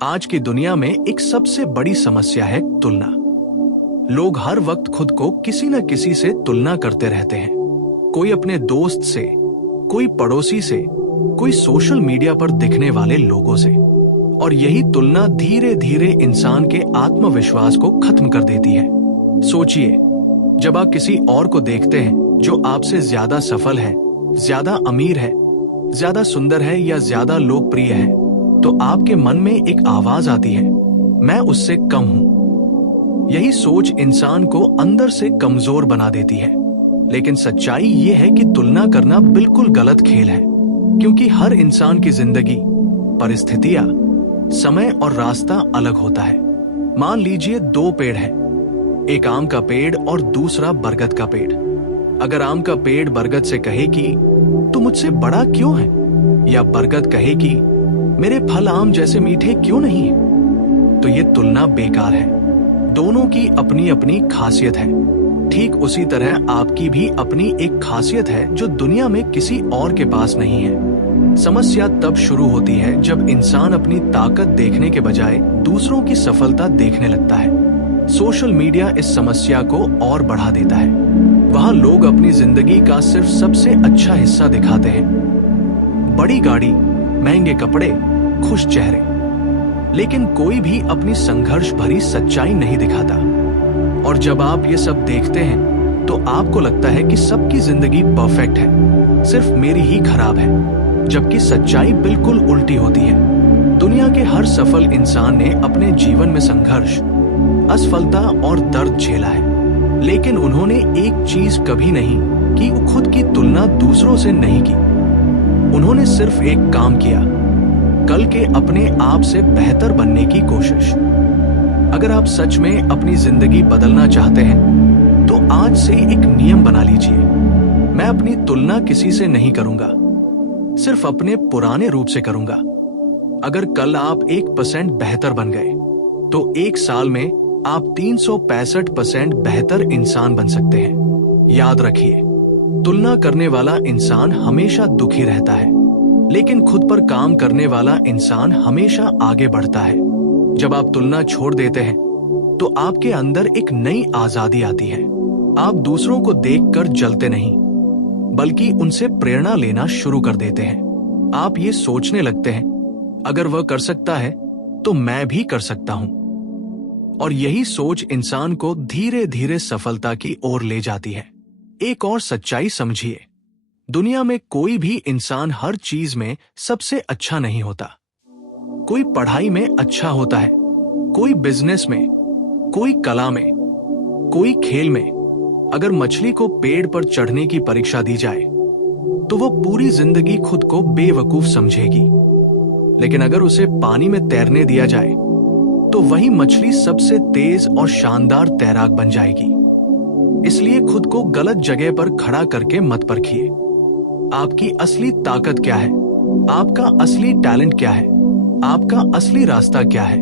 आज की दुनिया में एक सबसे बड़ी समस्या है तुलना। लोग हर वक्त खुद को किसी न किसी से तुलना करते रहते हैं। कोई अपने दोस्त से, कोई पड़ोसी से, कोई सोशल मीडिया पर दिखने वाले लोगों से। और यही तुलना धीरे धीरे इंसान के आत्मविश्वास को खत्म कर देती है। सोचिए, जब आप किसी और को देखते हैं जो आपसे ज्यादा सफल है, ज्यादा अमीर है, ज्यादा सुंदर है या ज्यादा लोकप्रिय है, तो आपके मन में एक आवाज आती है, मैं उससे कम हूं। यही सोच इंसान को अंदर से कमजोर बना देती है। लेकिन सच्चाई ये है कि तुलना करना बिल्कुल गलत खेल है, क्योंकि हर इंसान की जिंदगी, परिस्थितियां, समय और रास्ता अलग होता है। मान लीजिए दो पेड़ हैं, एक आम का पेड़ और दूसरा बरगद का पेड़। अगर आम का पेड़ बरगद से कहे कि तू मुझसे बड़ा क्यों है, या बरगद कहे कि मेरे फल आम जैसे मीठे क्यों नहीं है, तो ये तुलना बेकार है। दोनों की अपनी अपनी खासियत है। ठीक उसी तरह आपकी भी अपनी एक खासियत है जो दुनिया में किसी और के पास नहीं है। समस्या तब शुरू होती है जब इंसान अपनी ताकत देखने के बजाय दूसरों की सफलता देखने लगता है। सोशल मीडिया इस समस्या को और बढ़ा देता है। वहां लोग अपनी जिंदगी का सिर्फ सबसे अच्छा हिस्सा दिखाते हैं, बड़ी गाड़ी, महंगे कपड़े, खुश चेहरे, लेकिन कोई भी अपनी संघर्ष भरी सच्चाई नहीं दिखाता। और जब आप ये सब देखते हैं तो आपको लगता है कि सबकी जिंदगी परफेक्ट है, सिर्फ मेरी ही खराब है, जबकि सच्चाई बिल्कुल उल्टी होती है। दुनिया के हर सफल इंसान ने अपने जीवन में संघर्ष, असफलता और दर्द झेला है, लेकिन उन्होंने एक चीज कभी नहीं की, खुद की तुलना दूसरों से नहीं की। उन्होंने सिर्फ एक काम किया, कल के अपने आप से बेहतर बनने की कोशिश। अगर आप सच में अपनी जिंदगी बदलना चाहते हैं तो आज से एक नियम बना लीजिए, मैं अपनी तुलना किसी से नहीं करूंगा, सिर्फ अपने पुराने रूप से करूंगा। अगर कल आप 1% बेहतर बन गए तो एक साल में आप 365% बेहतर इंसान बन सकते हैं। याद रखिए, तुलना करने वाला इंसान हमेशा दुखी रहता है, लेकिन खुद पर काम करने वाला इंसान हमेशा आगे बढ़ता है। जब आप तुलना छोड़ देते हैं तो आपके अंदर एक नई आजादी आती है। आप दूसरों को देखकर जलते नहीं, बल्कि उनसे प्रेरणा लेना शुरू कर देते हैं। आप ये सोचने लगते हैं, अगर वह कर सकता है तो मैं भी कर सकता हूं। और यही सोच इंसान को धीरे धीरे सफलता की ओर ले जाती है। एक और सच्चाई समझिए, दुनिया में कोई भी इंसान हर चीज में सबसे अच्छा नहीं होता। कोई पढ़ाई में अच्छा होता है, कोई बिजनेस में, कोई कला में, कोई खेल में। अगर मछली को पेड़ पर चढ़ने की परीक्षा दी जाए तो वो पूरी जिंदगी खुद को बेवकूफ समझेगी, लेकिन अगर उसे पानी में तैरने दिया जाए तो वही मछली सबसे तेज और शानदार तैराक बन जाएगी। इसलिए खुद को गलत जगह पर खड़ा करके मत परखिए। आपकी असली ताकत क्या है, आपका असली टैलेंट क्या है, आपका असली रास्ता क्या है,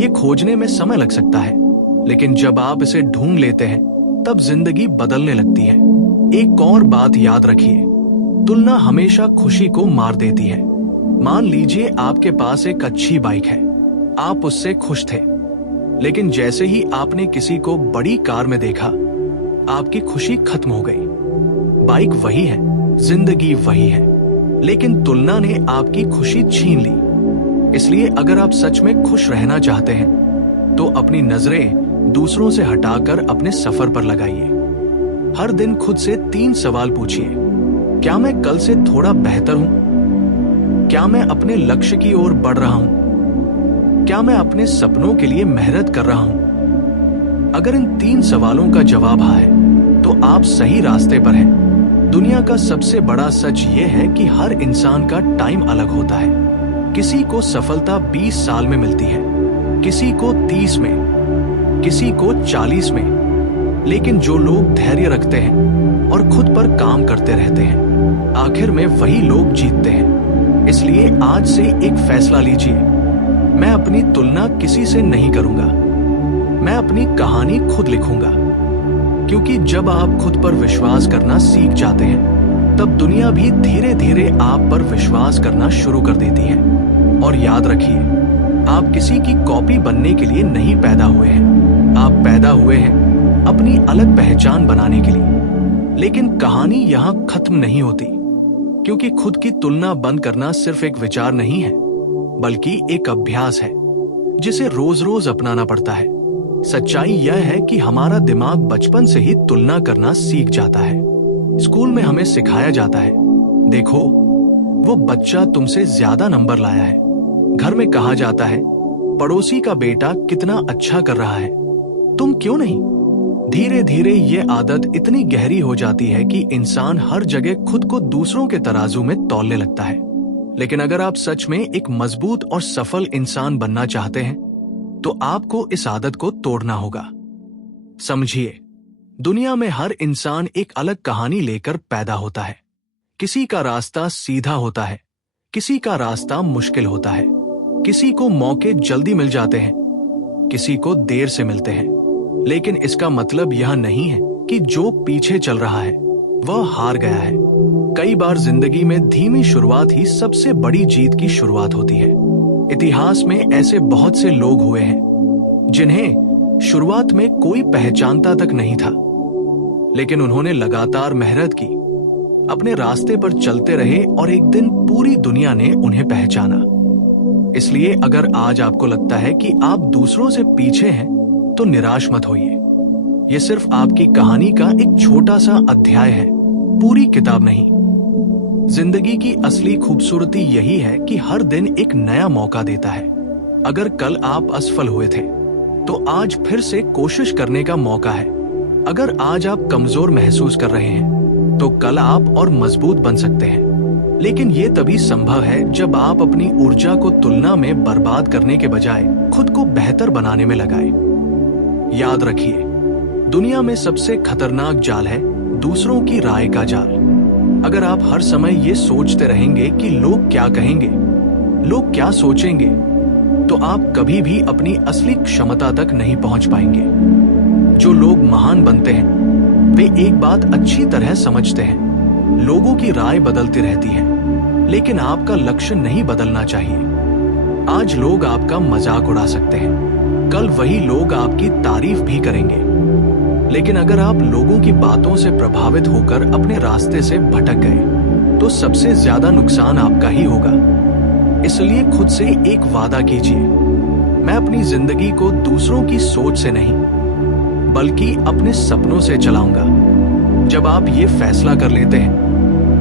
ये खोजने में समय लग सकता है, लेकिन जब आप इसे ढूंढ लेते हैं तब जिंदगी बदलने लगती है। एक और बात याद रखिए, तुलना हमेशा खुशी को मार देती है। मान लीजिए आपके पास एक अच्छी बाइक है, आप उससे खुश थे, लेकिन जैसे ही आपने किसी को बड़ी कार में देखा, आपकी खुशी खत्म हो गई। बाइक वही है, जिंदगी वही है, लेकिन तुलना ने आपकी खुशी छीन ली। इसलिए अगर आप सच में खुश रहना चाहते हैं तो अपनी नजरें दूसरों से हटाकर अपने सफर पर लगाइए। हर दिन खुद से 3 सवाल पूछिए, क्या मैं कल से थोड़ा बेहतर हूं? क्या मैं अपने लक्ष्य की ओर बढ़ रहा हूं? क्या मैं अपने सपनों के लिए मेहनत कर रहा हूं? अगर इन 3 सवालों का जवाब हाँ है तो आप सही रास्ते पर हैं। दुनिया का सबसे बड़ा सच ये है कि हर इंसान का टाइम अलग होता है। किसी को सफलता 20 साल में मिलती है, किसी को 30 में, किसी को 40 में, लेकिन जो लोग धैर्य रखते हैं और खुद पर काम करते रहते हैं, आखिर में वही लोग जीतते हैं। इसलिए आज से एक फैसला लीजिए, मैं अपनी तुलना किसी से नहीं करूंगा, मैं अपनी कहानी खुद लिखूंगा। क्योंकि जब आप खुद पर विश्वास करना सीख जाते हैं तब दुनिया भी धीरे धीरे आप पर विश्वास करना शुरू कर देती है। और याद रखिए, आप किसी की कॉपी बनने के लिए नहीं पैदा हुए हैं, आप पैदा हुए हैं अपनी अलग पहचान बनाने के लिए। लेकिन कहानी यहाँ खत्म नहीं होती, क्योंकि खुद की तुलना बंद करना सिर्फ एक विचार नहीं है, बल्कि एक अभ्यास है जिसे रोज रोज अपनाना पड़ता है। सच्चाई यह है कि हमारा दिमाग बचपन से ही तुलना करना सीख जाता है। स्कूल में हमें सिखाया जाता है, देखो वो बच्चा तुमसे ज्यादा नंबर लाया है। घर में कहा जाता है, पड़ोसी का बेटा कितना अच्छा कर रहा है, तुम क्यों नहीं। धीरे धीरे ये आदत इतनी गहरी हो जाती है कि इंसान हर जगह खुद को दूसरों के तराजू में तौलने लगता है। लेकिन अगर आप सच में एक मजबूत और सफल इंसान बनना चाहते हैं, तो आपको इस आदत को तोड़ना होगा। समझिए, दुनिया में हर इंसान एक अलग कहानी लेकर पैदा होता है। किसी का रास्ता सीधा होता है, किसी का रास्ता मुश्किल होता है, किसी को मौके जल्दी मिल जाते हैं, किसी को देर से मिलते हैं। लेकिन इसका मतलब यह नहीं है कि जो पीछे चल रहा है वह हार गया है। कई बार जिंदगी में धीमी शुरुआत ही सबसे बड़ी जीत की शुरुआत होती है। इतिहास में ऐसे बहुत से लोग हुए हैं जिन्हें शुरुआत में कोई पहचानता तक नहीं था, लेकिन उन्होंने लगातार मेहनत की, अपने रास्ते पर चलते रहे और एक दिन पूरी दुनिया ने उन्हें पहचाना। इसलिए अगर आज आपको लगता है कि आप दूसरों से पीछे हैं, तो निराश मत होइए। यह सिर्फ आपकी कहानी का एक छोटा सा अध्याय है, पूरी किताब नहीं। जिंदगी की असली खूबसूरती यही है कि हर दिन एक नया मौका देता है। अगर कल आप असफल हुए थे, तो आज फिर से कोशिश करने का मौका है। अगर आज आप कमजोर महसूस कर रहे हैं, तो कल आप और मजबूत बन सकते हैं। लेकिन ये तभी संभव है जब आप अपनी ऊर्जा को तुलना में बर्बाद करने के बजाय खुद को बेहतर बनाने में लगाएं। याद रखिए, दुनिया में सबसे खतरनाक जाल है दूसरों की राय का जाल। अगर आप हर समय ये सोचते रहेंगे कि लोग क्या कहेंगे, लोग क्या सोचेंगे, तो आप कभी भी अपनी असली क्षमता तक नहीं पहुंच पाएंगे। जो लोग महान बनते हैं, वे एक बात अच्छी तरह समझते हैं, लोगों की राय बदलती रहती है, लेकिन आपका लक्ष्य नहीं बदलना चाहिए। आज लोग आपका मजाक उड़ा सकते हैं, कल वही लोग आपकी तारीफ भी करेंगे। लेकिन अगर आप लोगों की बातों से प्रभावित होकर अपने रास्ते से भटक गए, तो सबसे ज्यादा नुकसान आपका ही होगा। इसलिए खुद से एक वादा कीजिए, मैं अपनी जिंदगी को दूसरों की सोच से नहीं, बल्कि अपने सपनों से चलाऊंगा। जब आप ये फैसला कर लेते हैं,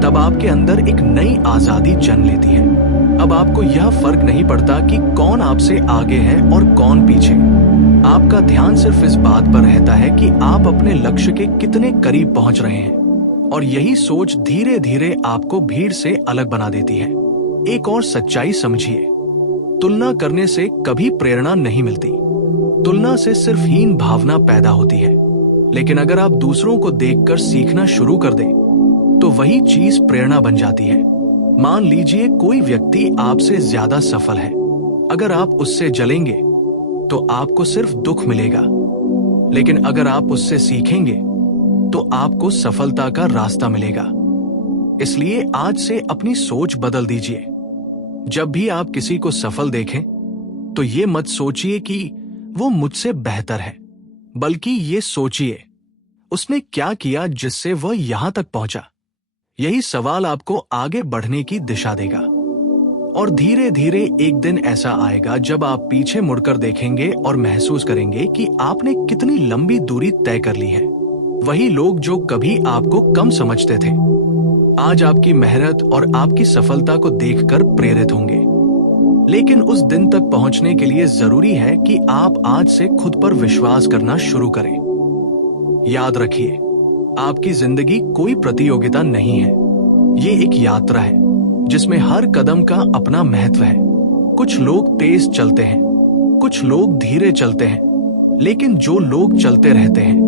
तब आपके अंदर एक नई आजादी जन्म लेती है। अब आपको यह फर्क नहीं पड़ता कि कौन आपसे आगे है और कौन पीछे। आपका ध्यान सिर्फ इस बात पर रहता है कि आप अपने लक्ष्य के कितने करीब पहुंच रहे हैं। और यही सोच धीरे धीरे आपको भीड़ से अलग बना देती है। एक और सच्चाई समझिए, तुलना करने से कभी प्रेरणा नहीं मिलती। तुलना से सिर्फ हीन भावना पैदा होती है। लेकिन अगर आप दूसरों को देखकर सीखना शुरू कर दें, तो वही चीज प्रेरणा बन जाती है। मान लीजिए कोई व्यक्ति आपसे ज्यादा सफल है, अगर आप उससे जलेंगे तो आपको सिर्फ दुख मिलेगा। लेकिन अगर आप उससे सीखेंगे, तो आपको सफलता का रास्ता मिलेगा। इसलिए आज से अपनी सोच बदल दीजिए। जब भी आप किसी को सफल देखें, तो ये मत सोचिए कि वो मुझसे बेहतर है, बल्कि ये सोचिए उसने क्या किया जिससे वह यहां तक पहुंचा। यही सवाल आपको आगे बढ़ने की दिशा देगा। और धीरे धीरे एक दिन ऐसा आएगा जब आप पीछे मुड़कर देखेंगे और महसूस करेंगे कि आपने कितनी लंबी दूरी तय कर ली है। वही लोग जो कभी आपको कम समझते थे, आज आपकी मेहनत और आपकी सफलता को देखकर प्रेरित होंगे। लेकिन उस दिन तक पहुंचने के लिए जरूरी है कि आप आज से खुद पर विश्वास करना शुरू करें। याद रखिए, आपकी जिंदगी कोई प्रतियोगिता नहीं है, ये एक यात्रा है जिसमें हर कदम का अपना महत्व है। कुछ लोग तेज चलते हैं, कुछ लोग धीरे चलते हैं, लेकिन जो लोग चलते रहते हैं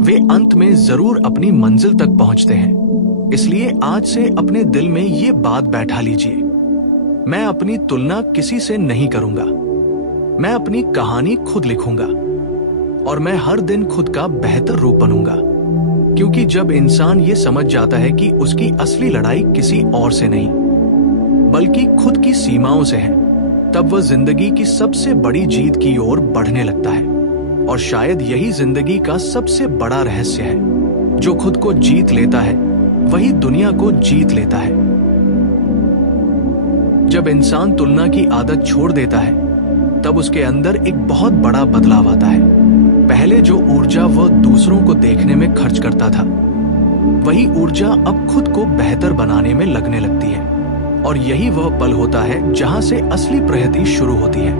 वे अंत में जरूर अपनी मंजिल तक पहुंचते हैं। इसलिए आज से अपने दिल में ये बात बैठा लीजिए, मैं अपनी तुलना किसी से नहीं करूंगा। मैं अपनी कहानी खुद लिखूंगा और मैं हर दिन खुद का बेहतर रूप बनूंगा। क्योंकि जब इंसान ये समझ जाता है कि उसकी असली लड़ाई किसी और से नहीं, बल्कि खुद की सीमाओं से है, तब वह जिंदगी की सबसे बड़ी जीत की ओर बढ़ने लगता है। और शायद यही जिंदगी का सबसे बड़ा रहस्य है। जो खुद को जीत लेता है वही दुनिया को जीत लेता है। जब इंसान तुलना की आदत छोड़ देता है तब उसके अंदर एक बहुत बड़ा बदलाव आता है। पहले जो ऊर्जा वह दूसरों को देखने में खर्च करता था, वही ऊर्जा अब खुद को बेहतर बनाने में लगने लगती है। और यही वह पल होता है जहां से असली प्रगति शुरू होती है।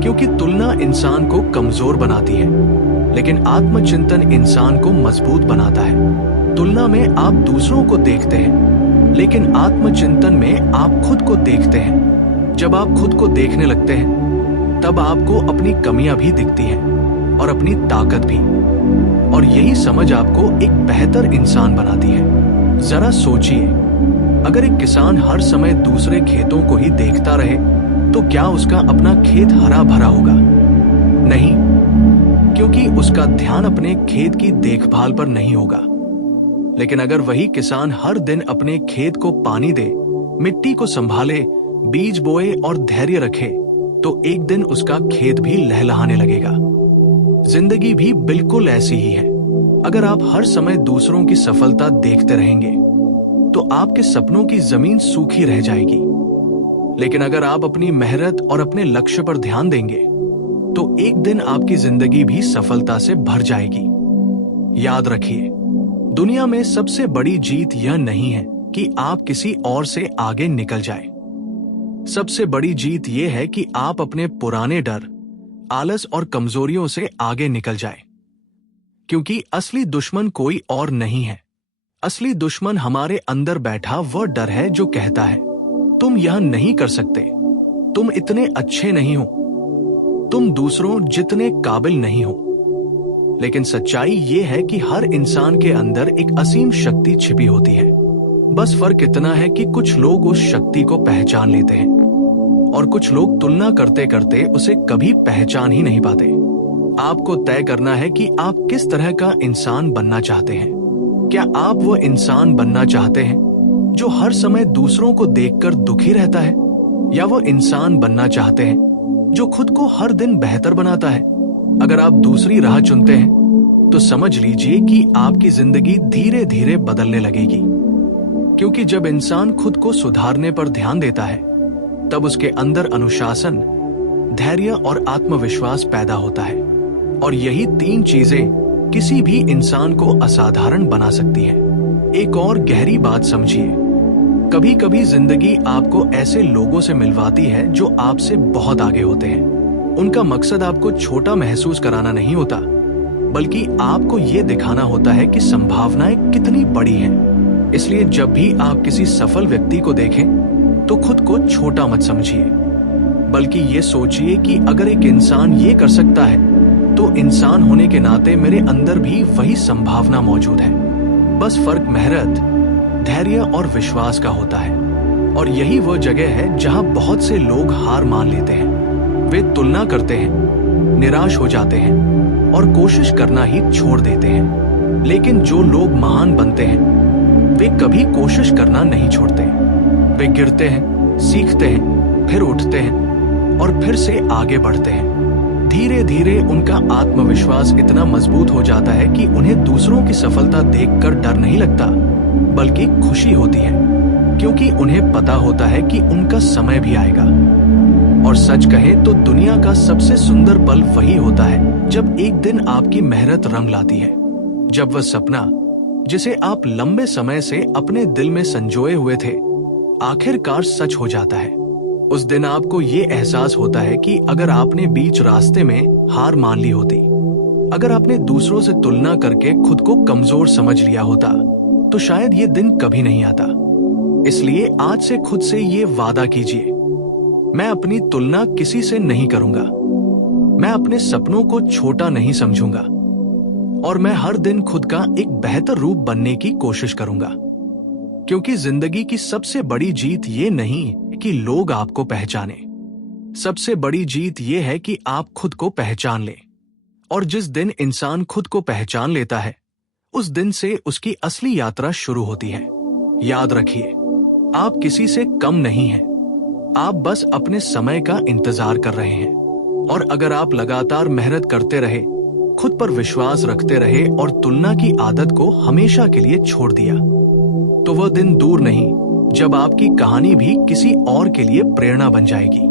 क्योंकि तुलना इंसान को कमजोर बनाती है, लेकिन आत्मचिंतन इंसान को मजबूत बनाता है। तुलना में आप दूसरों को देखते हैं, लेकिन आत्मचिंतन में आप खुद को देखते हैं। जब आप खुद को देखने लगते हैं तब आपको अपनी कमियां भी दिखती हैं और अपनी ताकत भी। और यही समझ आपको एक बेहतर इंसान बनाती है। जरा सोचिए, अगर एक किसान हर समय दूसरे खेतों को ही देखता रहे तो क्या उसका अपना खेत हरा भरा होगा? नहीं, क्योंकि उसका ध्यान अपने खेत की देखभाल पर नहीं होगा। लेकिन अगर वही किसान हर दिन अपने खेत को पानी दे, मिट्टी को संभाले, बीज बोए और धैर्य रखे, तो एक दिन उसका खेत भी लहलहाने लगेगा। जिंदगी भी बिल्कुल ऐसी ही है। अगर आप हर समय दूसरों की सफलता देखते रहेंगे तो आपके सपनों की जमीन सूखी रह जाएगी। लेकिन अगर आप अपनी मेहनत और अपने लक्ष्य पर ध्यान देंगे तो एक दिन आपकी जिंदगी भी सफलता से भर जाएगी। याद रखिए, दुनिया में सबसे बड़ी जीत यह नहीं है कि आप किसी और से आगे निकल जाएं। सबसे बड़ी जीत यह है कि आप अपने पुराने डर, आलस और कमजोरियों से आगे निकल जाएं। क्योंकि असली दुश्मन कोई और नहीं है। असली दुश्मन हमारे अंदर बैठा वह डर है जो कहता है, तुम यह नहीं कर सकते, तुम इतने अच्छे नहीं हो, तुम दूसरों जितने काबिल नहीं हो। लेकिन सच्चाई ये है कि हर इंसान के अंदर एक असीम शक्ति छिपी होती है। बस फर्क इतना है कि कुछ लोग उस शक्ति को पहचान लेते हैं और कुछ लोग तुलना करते करते उसे कभी पहचान ही नहीं पाते। आपको तय करना है कि आप किस तरह का इंसान बनना चाहते हैं। क्या आप वो इंसान बनना चाहते हैं जो हर समय दूसरों को देखकर दुखी रहता है, या वो इंसान बनना चाहते हैं जो खुद को हर दिन बेहतर बनाता है? अगर आप दूसरी राह चुनते हैं तो समझ लीजिए कि आपकी जिंदगी धीरे धीरे बदलने लगेगी। क्योंकि जब इंसान खुद को सुधारने पर ध्यान देता है तब उसके अंदर अनुशासन, धैर्य और आत्मविश्वास पैदा होता है। और यही तीन चीजें किसी भी इंसान को असाधारण बना सकती हैं। एक और गहरी बात समझिए, कभी कभी जिंदगी आपको ऐसे लोगों से मिलवाती है जो आपसे बहुत आगे होते हैं। उनका मकसद आपको छोटा महसूस कराना नहीं होता, बल्कि आपको ये दिखाना होता है कि संभावनाएं कितनी बड़ी हैं। इसलिए जब भी आप किसी सफल व्यक्ति को देखें तो खुद को छोटा मत समझिए, बल्कि ये सोचिए कि अगर एक इंसान ये कर सकता है तो इंसान होने के नाते मेरे अंदर भी वही संभावना मौजूद है। बस फर्क मेहनत, धैर्य और विश्वास का होता है। और यही वह जगह है जहां बहुत से लोग हार मान लेते हैं। वे तुलना करते हैं, निराश हो जाते हैं और कोशिश करना ही छोड़ देते हैं। लेकिन जो लोग महान बनते हैं वे कभी कोशिश करना नहीं छोड़ते। वे गिरते हैं, सीखते हैं, फिर उठते हैं और फिर से आगे बढ़ते हैं। धीरे धीरे उनका आत्मविश्वास इतना मजबूत हो जाता है कि उन्हें दूसरों की सफलता देखकर डर नहीं लगता, बल्कि खुशी होती है। क्योंकि उन्हें पता होता है कि उनका समय भी आएगा। और सच कहें तो दुनिया का सबसे सुंदर पल वही होता है जब एक दिन आपकी मेहनत रंग लाती है। जब वह सपना जिसे आप लंबे समय से अपने दिल में संजोए हुए थे आखिरकार सच हो जाता है। उस दिन आपको ये एहसास होता है कि अगर आपने बीच रास्ते में हार मान ली होती, अगर आपने दूसरों से तुलना करके खुद को कमजोर समझ लिया होता, तो शायद ये दिन कभी नहीं आता। इसलिए आज से खुद से ये वादा कीजिए, मैं अपनी तुलना किसी से नहीं करूंगा, मैं अपने सपनों को छोटा नहीं समझूंगा और मैं हर दिन खुद का एक बेहतर रूप बनने की कोशिश करूंगा। क्योंकि जिंदगी की सबसे बड़ी जीत ये नहीं कि लोग आपको पहचाने, सबसे बड़ी जीत ये है कि आप खुद को पहचान लें। और जिस दिन इंसान खुद को पहचान लेता है उस दिन से उसकी असली यात्रा शुरू होती है। याद रखिए, आप किसी से कम नहीं हैं, आप बस अपने समय का इंतजार कर रहे हैं। और अगर आप लगातार मेहनत करते रहे, खुद पर विश्वास रखते रहे और तुलना की आदत को हमेशा के लिए छोड़ दिया, तो वह दिन दूर नहीं जब आपकी कहानी भी किसी और के लिए प्रेरणा बन जाएगी।